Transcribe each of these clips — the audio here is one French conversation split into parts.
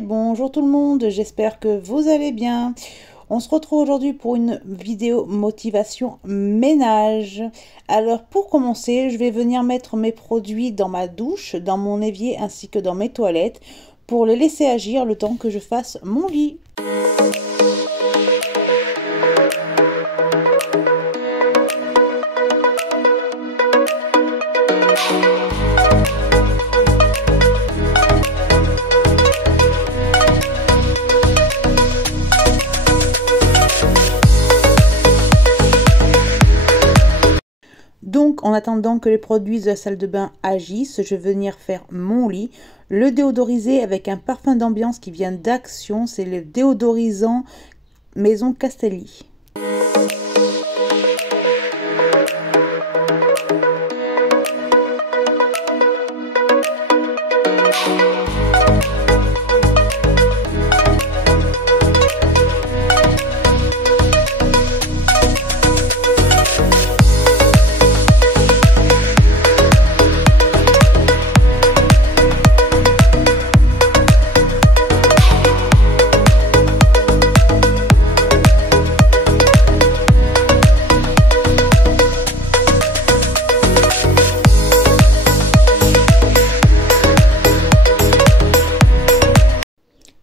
Bonjour tout le monde, j'espère que vous allez bien. On se retrouve aujourd'hui pour une vidéo motivation ménage. Alors pour commencer, je vais venir mettre mes produits dans ma douche, dans mon évier ainsi que dans mes toilettes pour les laisser agir le temps que je fasse mon lit. Donc, en attendant que les produits de la salle de bain agissent, je vais venir faire mon lit, le déodoriser avec un parfum d'ambiance qui vient d'Action, c'est le déodorisant Maison Castelli.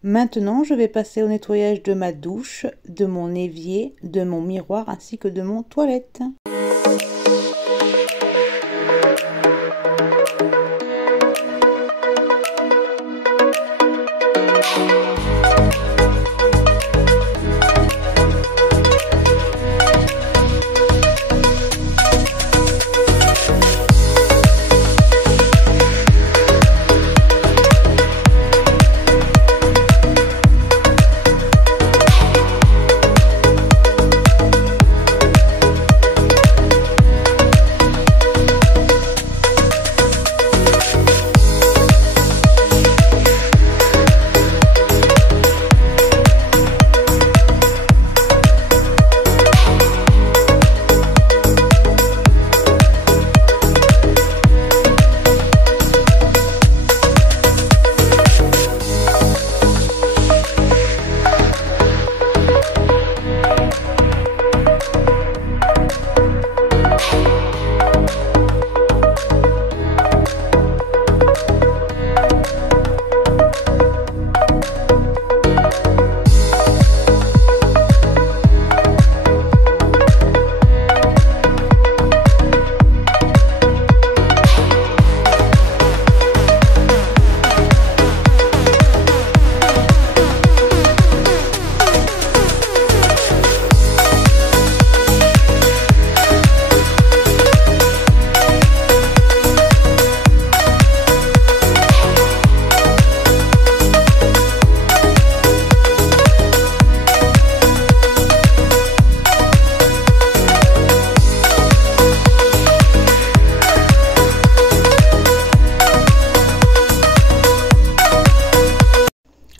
Maintenant, je vais passer au nettoyage de ma douche, de mon évier, de mon miroir ainsi que de mon toilette.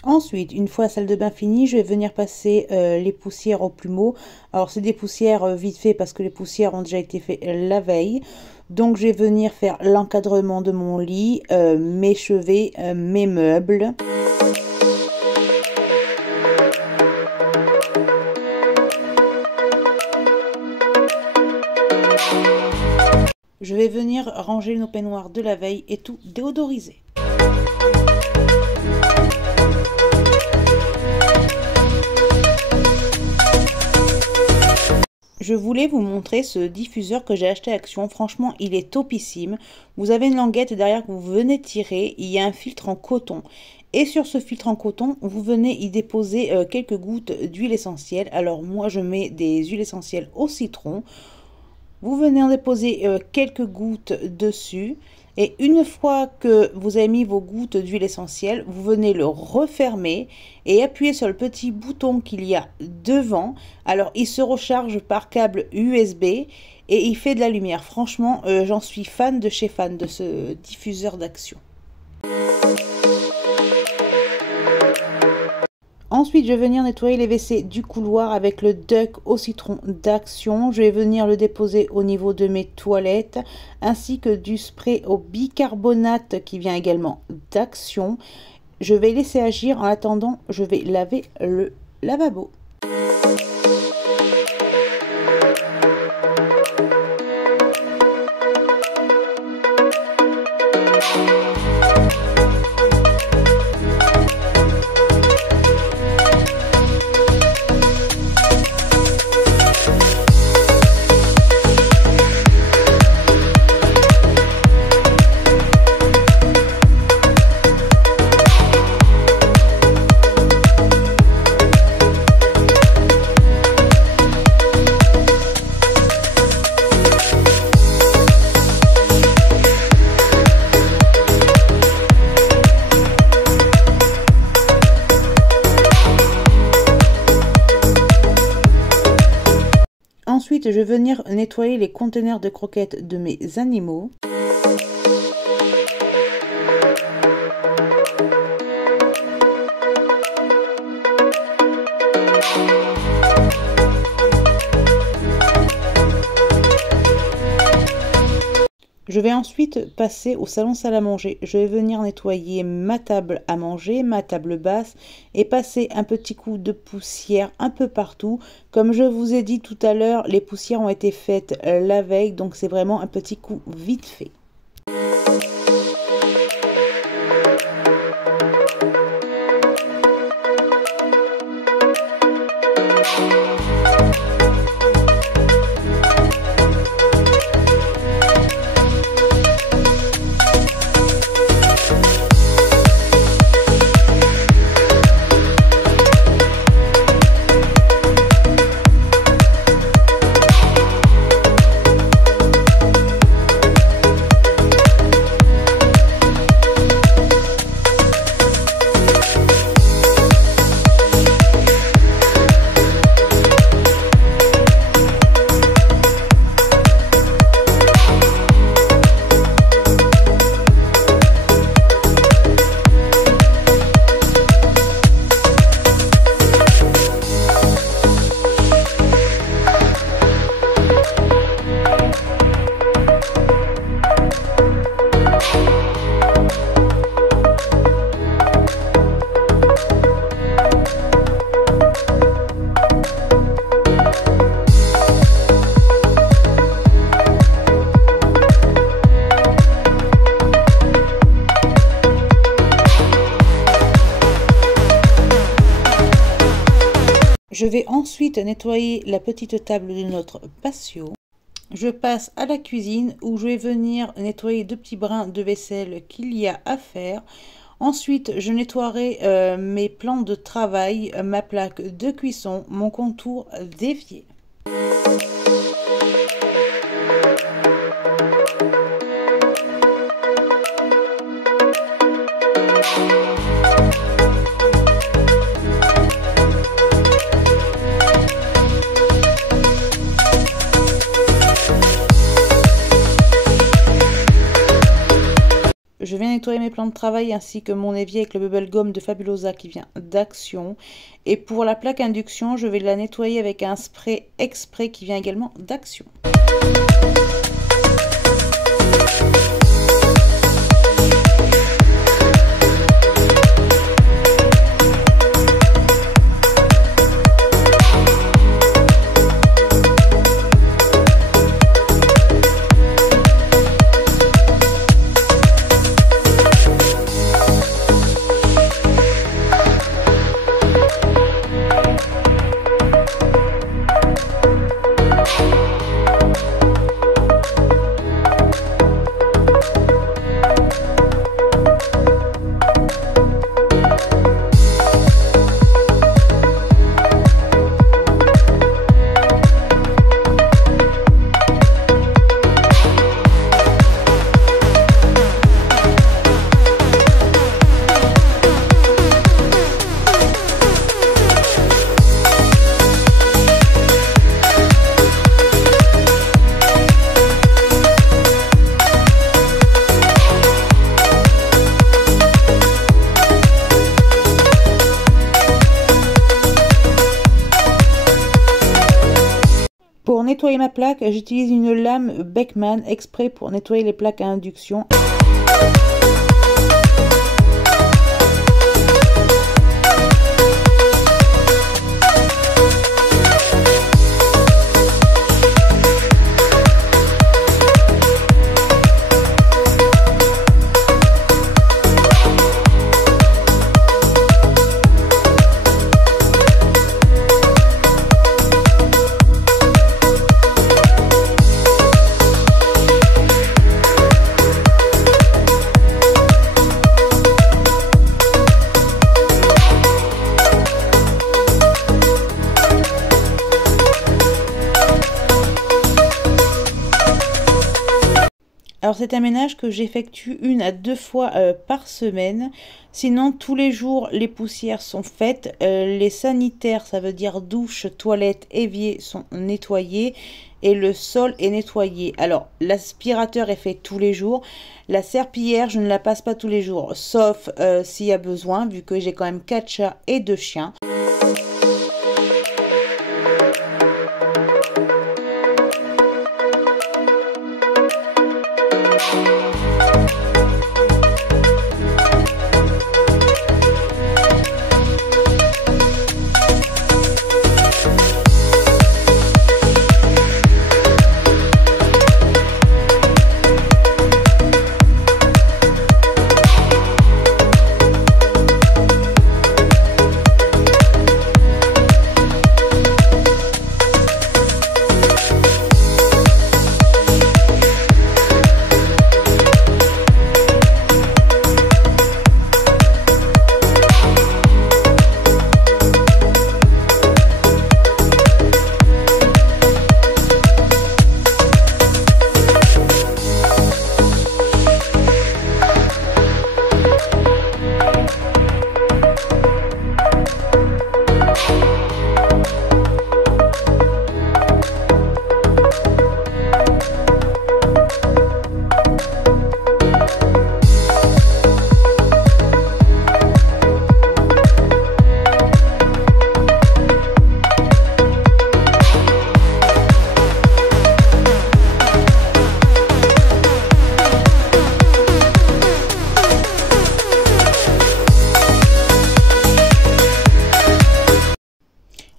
Ensuite, une fois la salle de bain finie, je vais venir passer les poussières au plumeau. Alors, c'est des poussières vite fait parce que les poussières ont déjà été faites la veille. Donc, je vais venir faire l'encadrement de mon lit, mes chevets, mes meubles. Je vais venir ranger nos peignoirs de la veille et tout déodoriser. Je voulais vous montrer ce diffuseur que j'ai acheté à Action. Franchement, il est topissime. Vous avez une languette derrière que vous venez tirer. Il y a un filtre en coton. Et sur ce filtre en coton, vous venez y déposer quelques gouttes d'huile essentielle. Alors moi, je mets des huiles essentielles au citron. Vous venez en déposer quelques gouttes dessus. Et une fois que vous avez mis vos gouttes d'huile essentielle, vous venez le refermer et appuyer sur le petit bouton qu'il y a devant. Alors, il se recharge par câble USB et il fait de la lumière. Franchement, j'en suis fan de chez fan de ce diffuseur d'Action. Ensuite, je vais venir nettoyer les WC du couloir avec le Duck au citron d'Action. Je vais venir le déposer au niveau de mes toilettes, ainsi que du spray au bicarbonate qui vient également d'Action. Je vais laisser agir. En attendant, je vais laver le lavabo. Ensuite, je vais venir nettoyer les conteneurs de croquettes de mes animaux. Je vais ensuite passer au salon salle à manger. Je vais venir nettoyer ma table à manger, ma table basse et passer un petit coup de poussière un peu partout. Comme je vous ai dit tout à l'heure, les poussières ont été faites la veille, donc c'est vraiment un petit coup vite fait. Je vais ensuite nettoyer la petite table de notre patio. Je passe à la cuisine où je vais venir nettoyer 2 petits brins de vaisselle qu'il y a à faire. Ensuite, je nettoierai mes plans de travail, ma plaque de cuisson, mon contour d'évier. Je viens nettoyer mes plans de travail ainsi que mon évier avec le bubble gum de Fabulosa qui vient d'Action. Et pour la plaque induction, je vais la nettoyer avec un spray exprès qui vient également d'Action. Pour nettoyer ma plaque, j'utilise une lame Beckman exprès pour nettoyer les plaques à induction. Alors c'est un ménage que j'effectue 1 à 2 fois par semaine. Sinon tous les jours les poussières sont faites. Les sanitaires, ça veut dire douche, toilette, évier sont nettoyés. Et le sol est nettoyé. Alors l'aspirateur est fait tous les jours. La serpillière, je ne la passe pas tous les jours. Sauf s'il y a besoin, vu que j'ai quand même 4 chats et 2 chiens.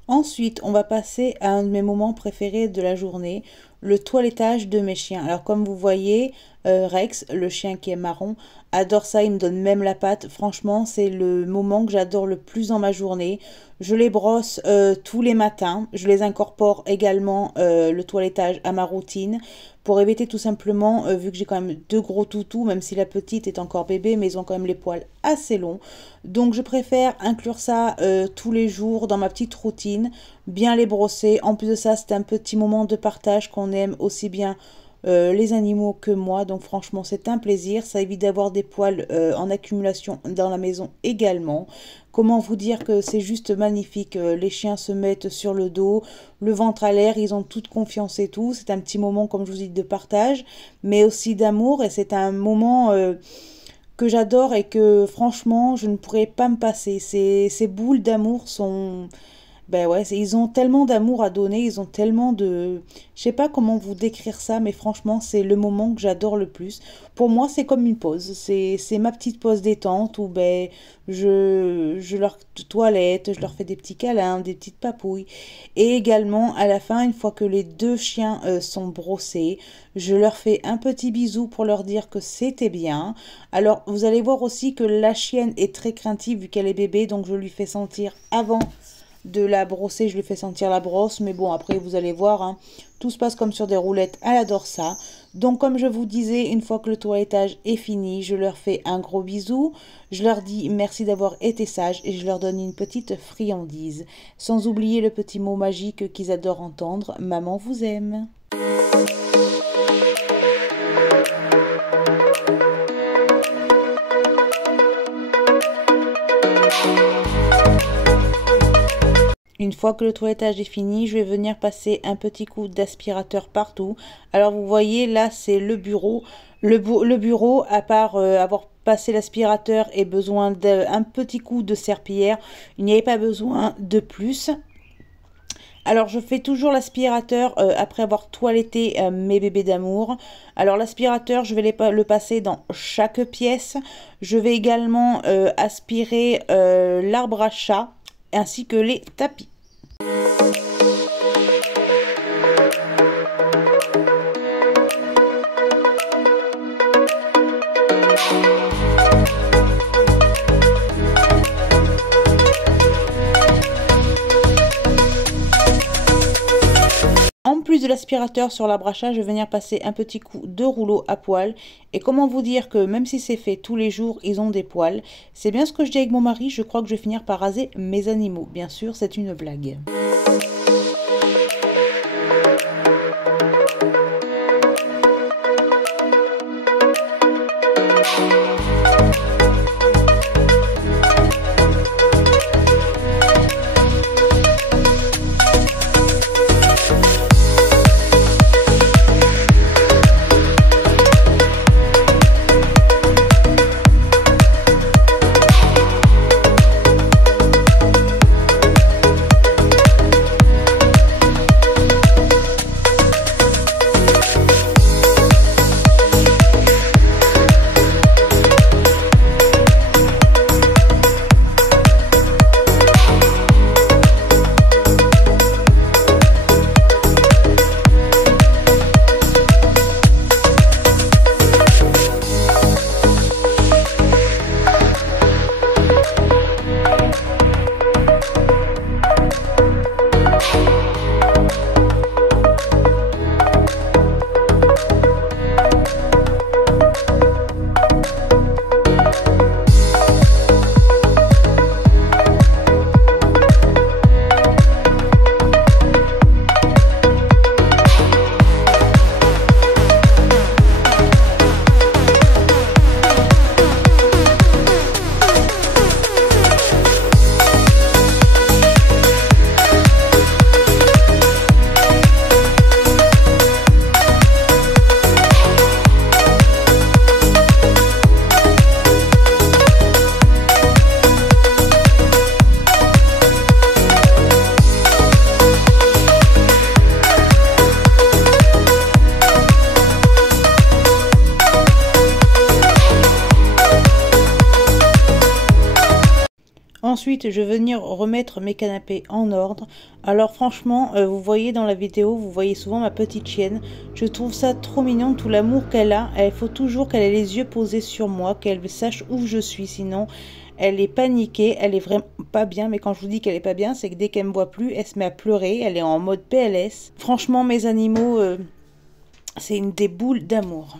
Ensuite, on va passer à un de mes moments préférés de la journée, le toilettage de mes chiens. Alors comme vous voyez, Rex, le chien qui est marron, adore ça, il me donne même la patte. Franchement, c'est le moment que j'adore le plus dans ma journée. Je les brosse tous les matins. Je les incorpore également le toilettage à ma routine pour éviter tout simplement, vu que j'ai quand même 2 gros toutous, même si la petite est encore bébé, mais ils ont quand même les poils assez longs. Donc je préfère inclure ça tous les jours dans ma petite routine, bien les brosser. En plus de ça, c'est un petit moment de partage qu'on aime aussi bien les animaux que moi, donc franchement c'est un plaisir. Ça évite d'avoir des poils en accumulation dans la maison également. Comment vous dire que c'est juste magnifique, les chiens se mettent sur le dos, le ventre à l'air, ils ont toute confiance et tout. C'est un petit moment, comme je vous dis, de partage, mais aussi d'amour, et c'est un moment que j'adore et que franchement je ne pourrais pas me passer. Ces boules d'amour sont... Ben ouais, ils ont tellement d'amour à donner, ils ont tellement de... Je sais pas comment vous décrire ça, mais franchement, c'est le moment que j'adore le plus. Pour moi, c'est comme une pause. C'est ma petite pause détente où ben, je leur toilette, je leur fais des petits câlins, des petites papouilles. Et également, à la fin, une fois que les 2 chiens sont brossés, je leur fais un petit bisou pour leur dire que c'était bien. Alors, vous allez voir aussi que la chienne est très craintive vu qu'elle est bébé, donc je lui fais sentir avant de la brosser, je lui fais sentir la brosse, mais bon, après vous allez voir, hein, tout se passe comme sur des roulettes, elle adore ça. Donc comme je vous disais, une fois que le toilettage est fini, je leur fais un gros bisou, je leur dis merci d'avoir été sages et je leur donne une petite friandise, sans oublier le petit mot magique qu'ils adorent entendre, maman vous aime. Une fois que le toilettage est fini, je vais venir passer un petit coup d'aspirateur partout. Alors vous voyez, là c'est le bureau. Le bureau, à part avoir passé l'aspirateur et besoin d'un petit coup de serpillière, il n'y avait pas besoin de plus. Alors je fais toujours l'aspirateur après avoir toiletté mes bébés d'amour. Alors l'aspirateur, je vais le passer dans chaque pièce. Je vais également aspirer l'arbre à chat ainsi que les tapis. En plus de l'aspirateur sur l'arbre à chat, je vais venir passer un petit coup de rouleau à poils. Et comment vous dire que même si c'est fait tous les jours, ils ont des poils. C'est bien ce que je dis avec mon mari, je crois que je vais finir par raser mes animaux. Bien sûr, c'est une blague. Ensuite, je vais venir remettre mes canapés en ordre. Alors franchement, vous voyez dans la vidéo, vous voyez souvent ma petite chienne. Je trouve ça trop mignon, tout l'amour qu'elle a. Il faut toujours qu'elle ait les yeux posés sur moi, qu'elle sache où je suis. Sinon, elle est paniquée, elle est vraiment pas bien. Mais quand je vous dis qu'elle est pas bien, c'est que dès qu'elle me voit plus, elle se met à pleurer. Elle est en mode PLS. Franchement, mes animaux, c'est une des boules d'amour.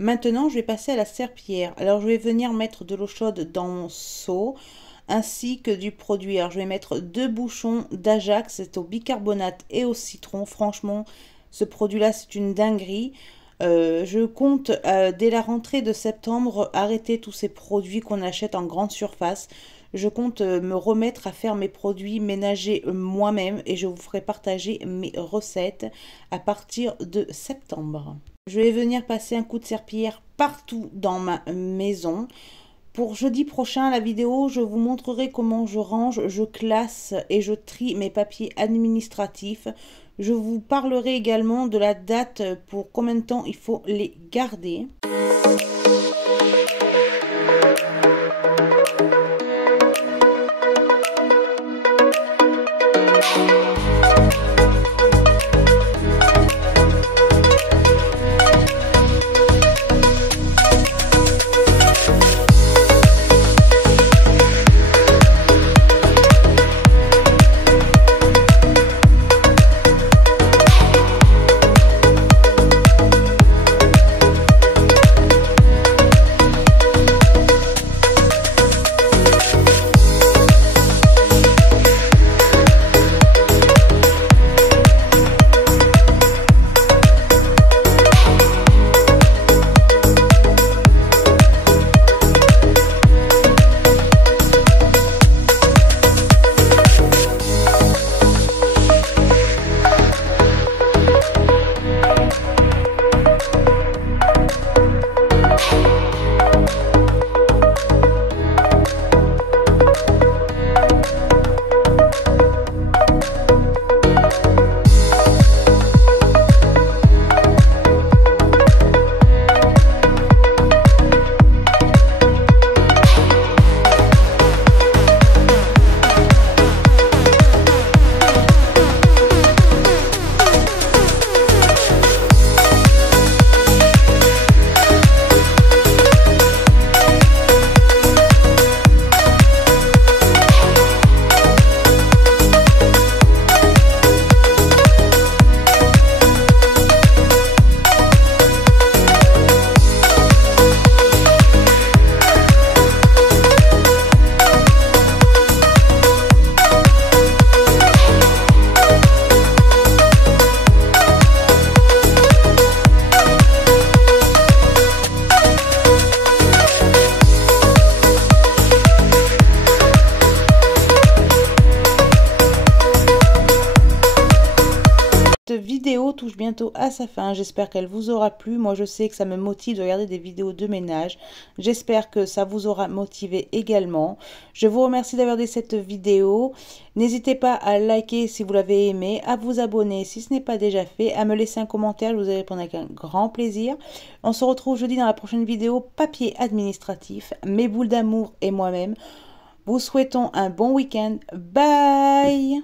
Maintenant, je vais passer à la serpillière. Alors, je vais venir mettre de l'eau chaude dans mon seau, ainsi que du produit. Alors, je vais mettre 2 bouchons d'Ajax, c'est au bicarbonate et au citron. Franchement, ce produit-là, c'est une dinguerie. Je compte, dès la rentrée de septembre, arrêter tous ces produits qu'on achète en grande surface. Je compte me remettre à faire mes produits ménagers moi-même et je vous ferai partager mes recettes à partir de septembre. Je vais venir passer un coup de serpillière partout dans ma maison. Pour jeudi prochain, la vidéo, je vous montrerai comment je range, je classe et je trie mes papiers administratifs. Je vous parlerai également de la date pour combien de temps il faut les garder. vidéo touche bientôt à sa fin. J'espère qu'elle vous aura plu. Moi, je sais que ça me motive de regarder des vidéos de ménage. J'espère que ça vous aura motivé également. Je vous remercie d'avoir regardé cette vidéo. N'hésitez pas à liker si vous l'avez aimé, à vous abonner si ce n'est pas déjà fait, à me laisser un commentaire. Je vous répondre avec un grand plaisir. On se retrouve jeudi dans la prochaine vidéo papier administratif. Mes boules d'amour et moi-même vous souhaitons un bon week-end. Bye!